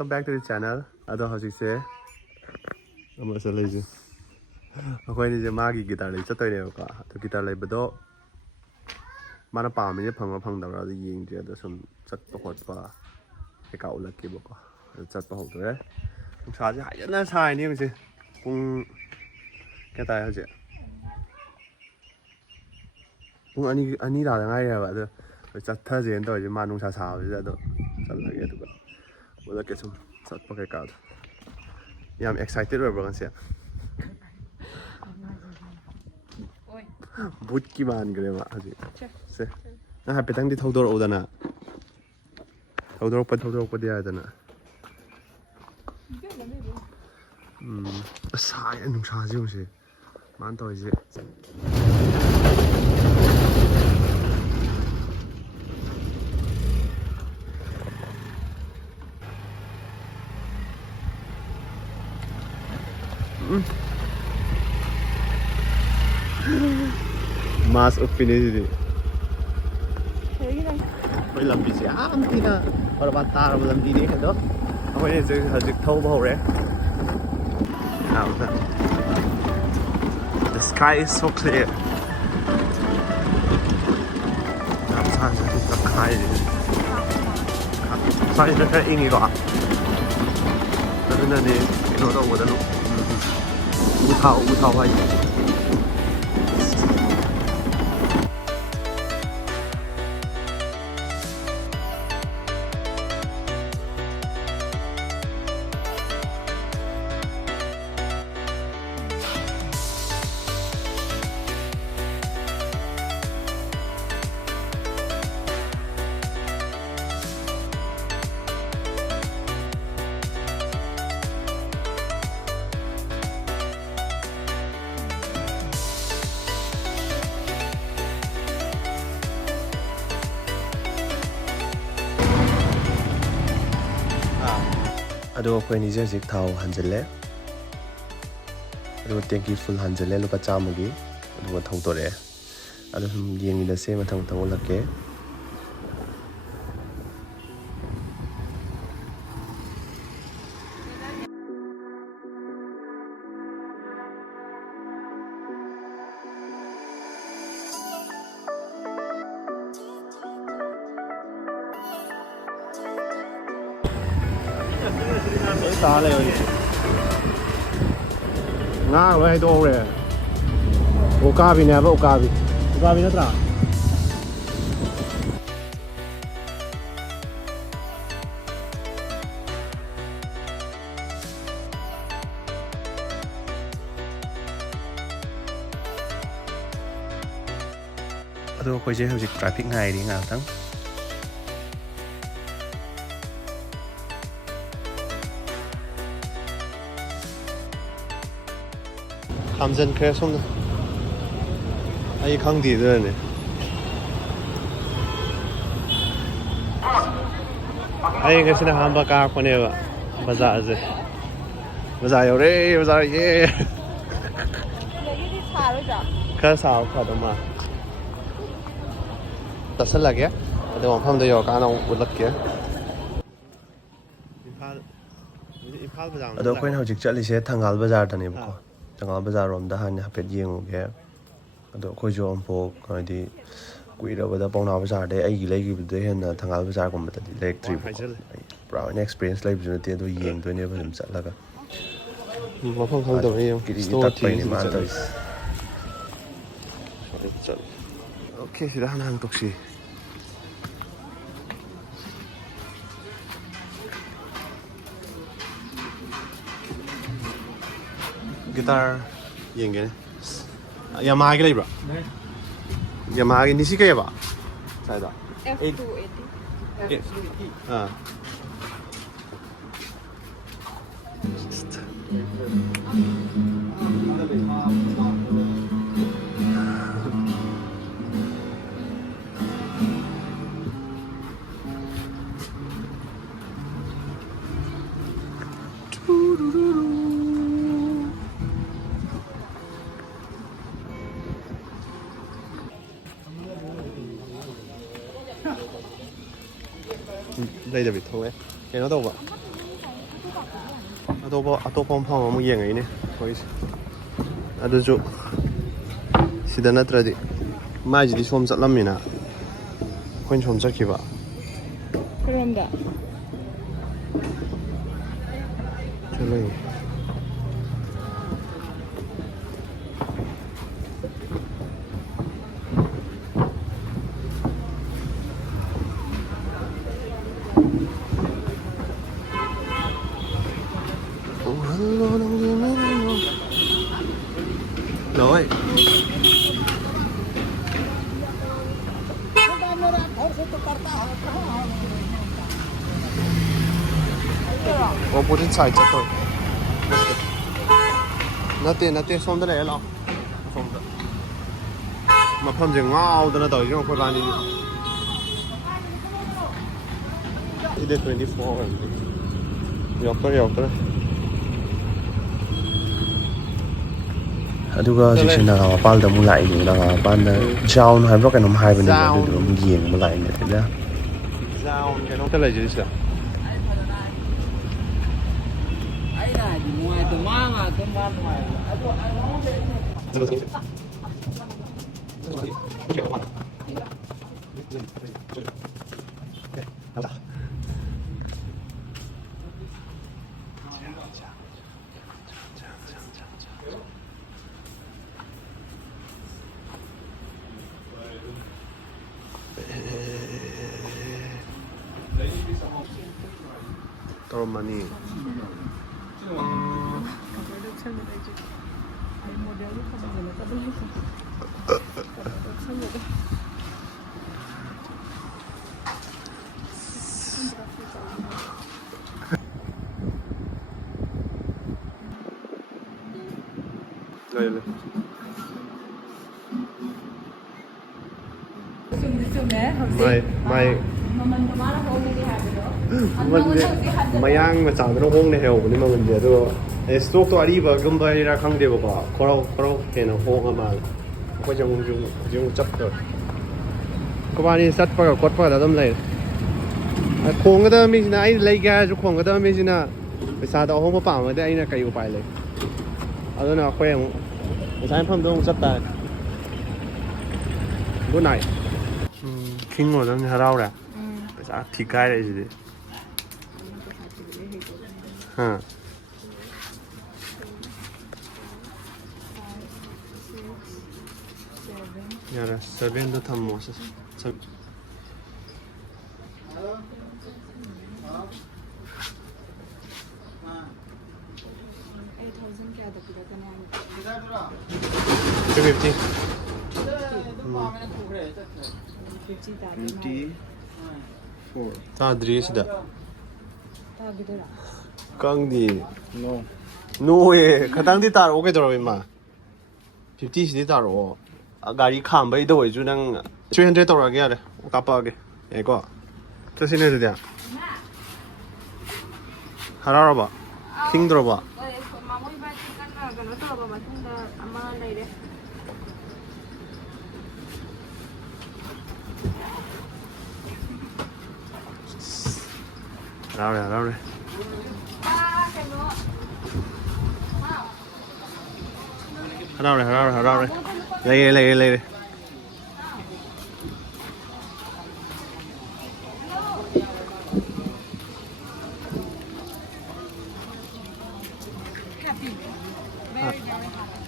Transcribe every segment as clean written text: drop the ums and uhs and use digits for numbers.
welcome back to the channel. Ado hojikse ama chaleju. Akhoi ni je magi guitar lei chatoi ne ka. To guitar lei bado mana pami je phangma phangdawra adu yeng je ado sum chatpa khotpa ke ka ulak ke bako. Chatpa hokre. Sa je hayana sai ni se. Pung ke tai hoje. Pung ani da ngai ya ba ado chatha je ndo je ma nung sa sa je ado chalage adu. Wala ke sum chatpa ke ka. Yam excited over gan se. Boot ki man gre ma haji se na ha petang di thodor odana thodor pa dia dana sai anu sa ji se man to ji Mass of finity. Tôi làm gì ám thì là ở bàn ta làm gì đấy đó. Ông ấy sẽ dịch thâu vào đấy. The sky is so clear. Làm sao sẽ được khai đi. Sao sẽ cái in đó. Cho nên là nó đâu có đâu. U thao hay. Ado ko ni je jik thau hanjele ado tanki full hanjele lupa chamugi ado thau to re ado yeng ni se ma thang thang olake ta lên ngã vậy đâu rồi okabi nè vậy okabi nó ra ado ko je hojik traffic ngai di ngal tang Hamzan kaya som na ay khang di da ne ay kasi na hamba ka ko ne ba bazaar je bazaar yo re bazaar ye lagi di saro ja ka sao ka da ma tasal lagya ade wang pham da yo ka na ulak ke Imphal bazaar ado koin hojik chali se Thangal bazaar ta ne ba ko Thangal bazaar rom da han hapet yengu ge ado khoi jo ampo kadi kuirabada pauna bazaar de ai lei gi de hen Thangal bazaar gum ta di lek tri bra an experience life juna te do yeng do ne ba lim chatlaga ma phang khang da yem store ti ni ma da okay sida han toksi guitar yeng ge Yamaha ke lai bro Yamaha ke nisi kaya ba sai da F280 ah đây là bị thôi cái nó đâu vậy ꯑꯇꯣꯞꯄ ꯃꯐꯝ ꯑꯃꯨꯛ ꯌꯦꯡꯉꯛꯏꯅꯦ ꯑꯩꯈꯣꯏꯁꯦ ꯑꯗꯨꯁꯨ ꯁꯤꯗ ꯅꯠꯇ꯭ꯔꯗꯤ ꯃꯥꯏꯁꯤꯗꯤ ꯁꯣꯝ ꯆꯠꯂꯝꯃꯤꯅ ꯑꯩꯈꯣꯏꯅ ꯁꯣꯝ ꯆꯠꯈꯤꯕ ꯀꯔꯣꯝꯗ ꯆꯠꯂꯣꯏ rồi opposite side चल नते सोमदा ले लाओ सोमदा मफम जे गाउदना तौजो अखोय बानी इदे 24 योक्तर ꯑꯗꯨꯒ ꯍꯧꯖꯤꯛꯁꯦ ꯅꯥꯒꯥ ꯃꯄꯥꯜꯗ ꯑꯃꯨꯛ ꯂꯥꯛꯏꯅꯦ ꯅꯥꯒꯥ ꯃꯄꯥꯜꯗ ꯖꯥꯎꯟ ꯍꯥꯏꯕ꯭ꯔꯥ ꯀꯩꯅꯣꯝ ꯍꯥꯏꯕꯅꯦꯕ ꯑꯗꯨꯗꯣ ꯑꯃꯨꯛ ꯌꯦꯡꯕ ꯂꯥꯛꯏꯅꯦ ꯑꯗꯨꯗ ꯖꯥꯎꯟ ꯀꯩꯅꯣꯝꯇ ꯂꯩꯖꯔꯤ ꯁꯤꯗ ꯑꯩꯅ ꯍꯥꯏꯗꯤ ꯅꯨꯡꯉꯥꯏꯇ ꯃꯥ ꯉꯥꯛꯇ ꯃꯥ ꯅꯨꯡꯉꯥꯏꯕ तौरमनी ꯃꯌꯥꯡ ꯃꯆꯥꯗꯨꯅ ꯍꯣꯡꯅ ꯍꯩꯍꯧꯕꯅꯤ ꯃꯃꯜꯁꯦ ꯑꯗꯣ ꯁ꯭ꯇꯣꯛꯇꯣ ꯑꯔꯤꯕꯒꯨꯝꯕꯔꯥ ꯈꯪꯗꯦꯕꯀꯣ ꯈꯔ ꯍꯦꯟꯅ ꯍꯣꯡꯉ ꯃꯥꯜꯂꯦ ꯑꯩꯈꯣꯏꯁꯦ ꯍꯧꯖꯤꯛ ꯆꯠꯇꯣꯔꯦ ꯀꯕꯥꯅꯤ ꯆꯠꯄꯒ ꯈꯣꯠꯄꯒꯗ ꯑꯗꯨꯝ ꯂꯩꯔꯦ ꯈꯣꯡꯒꯗꯕ ꯃꯤꯁꯤꯅ ꯑꯩꯅ ꯂꯩꯒꯦ ꯍꯥꯏꯔꯁꯨ ꯈꯣꯡꯒꯗꯕ ꯃꯤꯁꯤꯅ ꯄꯩꯁꯥꯗꯣ ꯑꯍꯣꯡꯕ ꯄꯥꯝꯃꯗꯤ ꯑꯩꯅ ꯀꯩ ꯎꯄꯥꯏ ꯂꯩ ꯑꯗꯨꯅ ꯑꯩꯈꯣꯏ ꯑꯃꯨꯛ ꯉꯁꯥꯏ ꯃꯐꯝꯗꯣ ꯑꯃꯨꯛ ꯆꯠꯇꯥꯔꯦ ꯒꯨꯗ ꯅꯥꯏꯠ ꯈꯤꯡꯉꯣꯗꯪ ꯍꯔꯥꯎꯔꯦ ꯄꯩꯁꯥ ꯊꯤꯒꯥꯏꯔꯛꯏꯁꯤꯗꯤ यार 7 दा थम्मो सब ताद्रीसदा कंदी नो ये खतंग दी तारो के दरो इमा 50 सिदी तारो गाड़ी खांबꯩꯗ ꯑꯣꯏꯖꯨ ꯅꯪ 300 ꯇꯧꯔꯒꯦ ꯌꯥꯔꯦ ꯀꯥꯞꯄꯛꯑꯒꯦ ꯌꯥꯏꯀꯣ ꯆꯠꯁꯤꯅꯦ ꯑꯗꯨꯗꯤ ꯍꯔꯥꯎꯔꯕ ꯈꯤꯡꯗ꯭ꯔꯕ haraure Lei.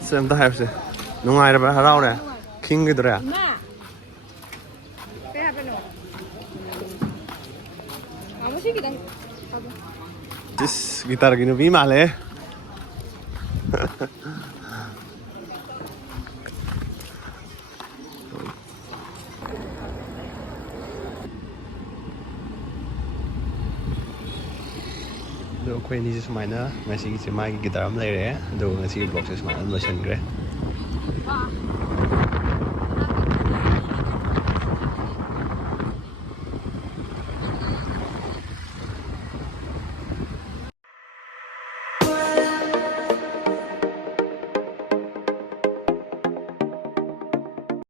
Xem ta hẹp gì nungai ra harau nè king gitu ya this gitar gini bi male ꯑꯩꯈꯣꯏ ꯑꯅꯤꯁꯦ ꯁꯨꯃꯥꯏꯅ ꯉꯁꯤꯒꯤꯁꯦ ꯃꯥꯒꯤ ꯒꯤꯇꯔ ꯑꯃ ꯂꯩꯔꯦ ꯑꯗꯨꯒ ꯉꯁꯤꯒꯤ ꯕ꯭ꯂꯣꯒꯁꯦ ꯁꯨꯃꯥꯏꯅ ꯂꯣꯏꯁꯤꯟꯈ꯭ꯔꯦ